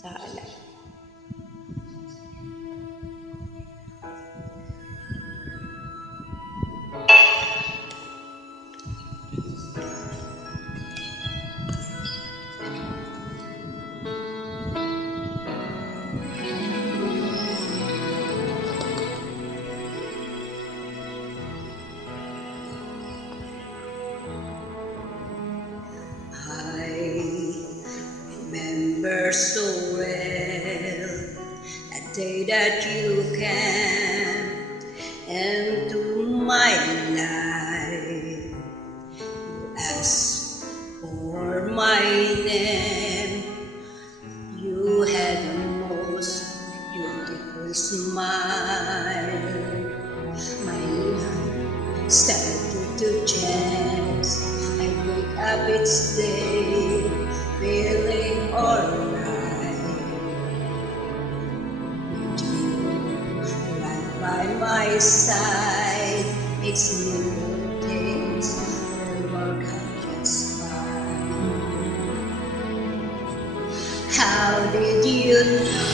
Saka lang. Remember so well that day that you came into my life. You asked for my name. You had the most beautiful smile. My life started to change. I wake up each day feeling alright. With you right by my side makes me do things will work out just fine. How did you know